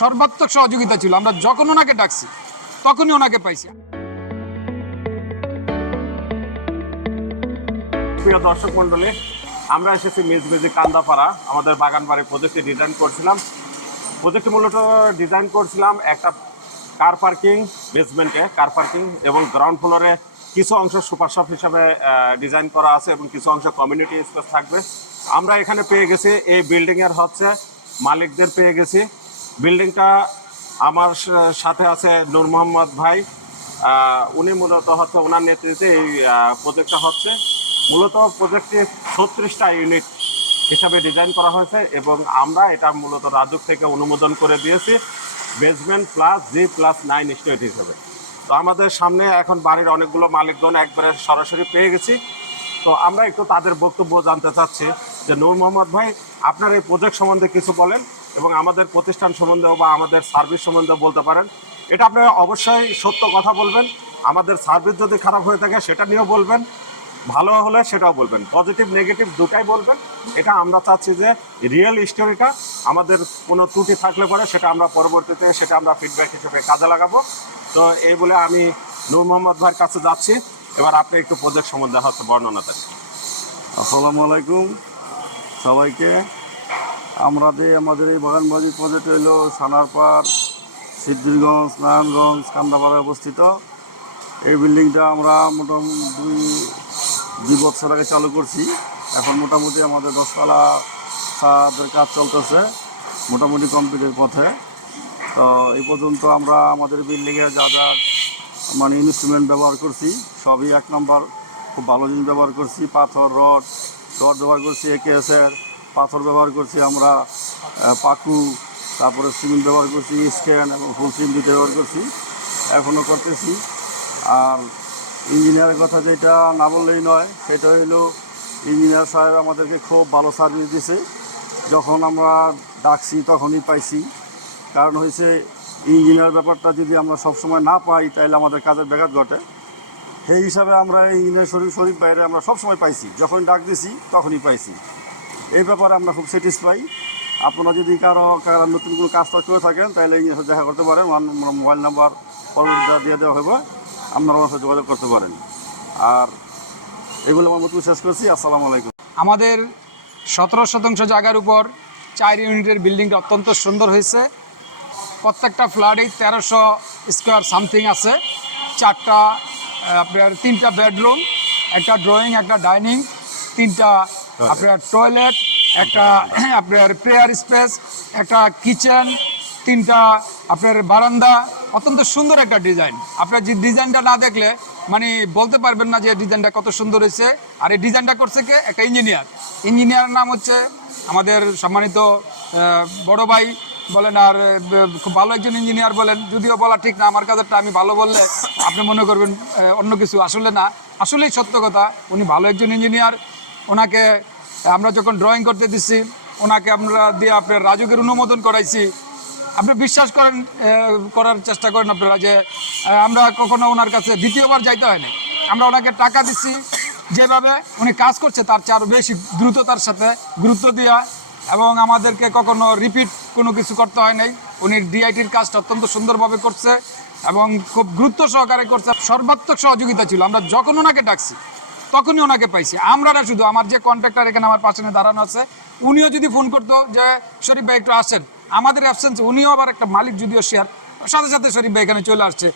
সর্বাত্মক সহযোগিতা ছিল। আমরা যখন ওনাকে ডাকছি, তখনই ওনাকে পাইছি। প্রিয় দর্শক মন্ডলী আমরা এসেছি মিজমিজি কান্দাপাড়া। আমাদের বাগান বাড়ির প্রজেক্টটি ডিজাইন করছিলাম। প্রজেক্টটি মূলত ডিজাইন করছিলাম একটা কার পার্কিং বেসমেন্টে কার পার্কিং এবং গ্রাউন্ড ফ্লোরে কিছু অংশ সুপার শপ হিসাবে ডিজাইন করা আছে এবং কিছু অংশ কমিউনিটি স্পেস থাকবে। আমরা এখানে পেয়ে গেছি, এই বিল্ডিংয়ের হচ্ছে মালিকদের পেয়ে গেছি। বিল্ডিংটা আমার সাথে আছে নূর মোহাম্মদ ভাই। উনি মূলত হচ্ছে ওনার নেতৃত্বে এই প্রজেক্টটা হচ্ছে। মূলত প্রজেক্টটি ছত্রিশটা ইউনিট হিসাবে ডিজাইন করা হয়েছে এবং আমরা এটা মূলত রাজুক থেকে অনুমোদন করে দিয়েছি। Basement plus G plus nine state হিসেবে। তো আমাদের সামনে এখন বাড়ির অনেকগুলো মালিকগণ একবারে সরাসরি পেয়ে গেছি। তো আমরা একটু তাদের বক্তব্য জানতে চাচ্ছি। যে নূর মোহাম্মদ ভাই, আপনার এই প্রজেক্ট সম্বন্ধে কিছু বলেন। এবং আমাদের প্রতিষ্ঠান সম্বন্ধেও বা আমাদের সার্ভিস সম্বন্ধেও বলতে পারেন। এটা আপনারা অবশ্যই সত্য কথা বলবেন। আমাদের সার্ভিস যদি খারাপ হয়ে থাকে, সেটা নিয়েও বলবেন। ভালো হলে সেটাও বলবেন। পজিটিভ নেগেটিভ দুটাই বলবেন। এটা আমরা চাচ্ছি যে রিয়েল স্টোরিটা আমাদের কোনো ত্রুটি থাকলে পরে সেটা আমরা পরবর্তীতে সেটা আমরা ফিডব্যাক হিসেবে কাজে লাগাবো। তো এই বলে আমি নূর মোহাম্মদ ভাইয়ের কাছে যাচ্ছি। এবার আপনি একটু প্রজেক্ট সম্বন্ধে হচ্ছে বর্ণনা দেন। আসসালামু আলাইকুম। সবাইকে আমরা যে আমাদের এই বাগানবাড়ি প্রজেক্ট হইল সানারপাড় সিদ্ধিরগঞ্জ, নারায়ণগঞ্জ, কান্দাপাড়ায় অবস্থিত। এই বিল্ডিংটা আমরা মোটামুটি দুই দুই বছর আগে চালু করছি। এখন মোটামুটি আমাদের দশতলা ছাদের কাজ চলতেছে, মোটামুটি কমপ্লিটের পথে। তো এই পর্যন্ত আমরা আমাদের বিল্ডিংয়ে যা যা মানে ইনস্ট্রুমেন্ট ব্যবহার করছি, সবই এক নম্বর খুব ভালো জিনিস ব্যবহার করছি, পাথর, রড রড ব্যবহার করছি একেএসের পাথর ব্যবহার করছি আমরা পাকু, তারপরে সিমেন্ট ব্যবহার করছি, স্ক্যান এবং ফুল সিম দুটো ব্যবহার করছি, এখনও করতেছি। আর ইঞ্জিনিয়ারের কথা যেটা না বললেই নয়, সেটা হলো ইঞ্জিনিয়ার সাহেব আমাদেরকে খুব ভালো সার্ভিস দিছে। যখন আমরা ডাকছি তখনই পাইছি। কারণ হয়েছে ইঞ্জিনিয়ার ব্যাপারটা যদি আমরা সবসময় না পাই তাহলে আমাদের কাজের ব্যাঘাত ঘটে। সেই হিসাবে আমরা ইঞ্জিনিয়ার শরীফ শরীফ বাইরে আমরা সবসময় পাইছি। যখন ডাক দিছি তখনই পাইছি। এই ব্যাপারে আমরা খুব স্যাটিসফাই আপনারা যদি কারও নতুন কোনো কাজ টাজ করে থাকেন, তাহলে ইঞ্জিনিয়ার সাথে দেখা করতে পারেন। মোবাইল নাম্বার পরবর্তী দিয়ে দেওয়া হবে। আপনারা আমার সাথে যোগাযোগ করতে পারেন। আর এগুলো আমার মতো শেষ করছি। আসসালামু আলাইকুম। আমাদের সতেরো শতাংশ জায়গার উপর চার ইউনিটের বিল্ডিংটা অত্যন্ত সুন্দর হয়েছে। প্রত্যেকটা ফ্ল্যাটেই তেরোশো স্কোয়ার সামথিং আছে। চারটা আপনার তিনটা বেডরুম, একটা ড্রয়িং, একটা ডাইনিং, তিনটা আপনার টয়লেট একটা, আপনার প্রেয়ার স্পেস একটা কিচেন তিনটা, আপনার বারান্দা, অত্যন্ত সুন্দর একটা ডিজাইন আপনার যে ডিজাইনটা না দেখলে মানে বলতে পারবেন না যে ডিজাইনটা কত সুন্দর হয়েছে। আর এই ডিজাইনটা করছে কে? একটা ইঞ্জিনিয়ার ইঞ্জিনিয়ারের নাম হচ্ছে আমাদের সম্মানিত বড় ভাই বলেন আর খুব ভালো একজন ইঞ্জিনিয়ার বলেন। যদিও বলা ঠিক না, আমার কাজেরটা আমি ভালো বললে আপনি মনে করবেন অন্য কিছু। আসলে না, আসলেই সত্য কথা, উনি ভালো একজন ইঞ্জিনিয়ার ওনাকে আমরা যখন ড্রয়িং করতে দিচ্ছি ওনাকে আমরা দিয়ে আপনার রাজুকের অনুমোদন করাইছি। আপনি বিশ্বাস করেন করার চেষ্টা করেন আপনারা যে আমরা কখনো ওনার কাছে দ্বিতীয়বার যাইতে হয়নি। আমরা ওনাকে টাকা দিচ্ছি যেভাবে উনি কাজ করছে তার চেয়ে আরও বেশি দ্রুততার সাথে গুরুত্ব দেওয়া এবং আমাদেরকে কখনো রিপিট কোনো কিছু করতে হয় নাই। উনি ডিআইটির কাজটা অত্যন্ত সুন্দরভাবে করছে এবং খুব গুরুত্ব সহকারে করছে। সর্বাত্মক সহযোগিতা ছিল। আমরা যখন ওনাকে ডাকছি তখনই ওনাকে পাইছি। আমরা শুধু, আমার যে কন্ট্রাক্টর এখানে আমার পাশে দাঁড়ানো আছে, উনিও যদি ফোন করতো যে, শরীফ ভাই, একটু আসেন। আমাদের অ্যাবসেন্স উনিও আবার একটা মালিক যদিও শেয়ার সাথে সাথে শরীফ ভাই এখানে চলে আসছে।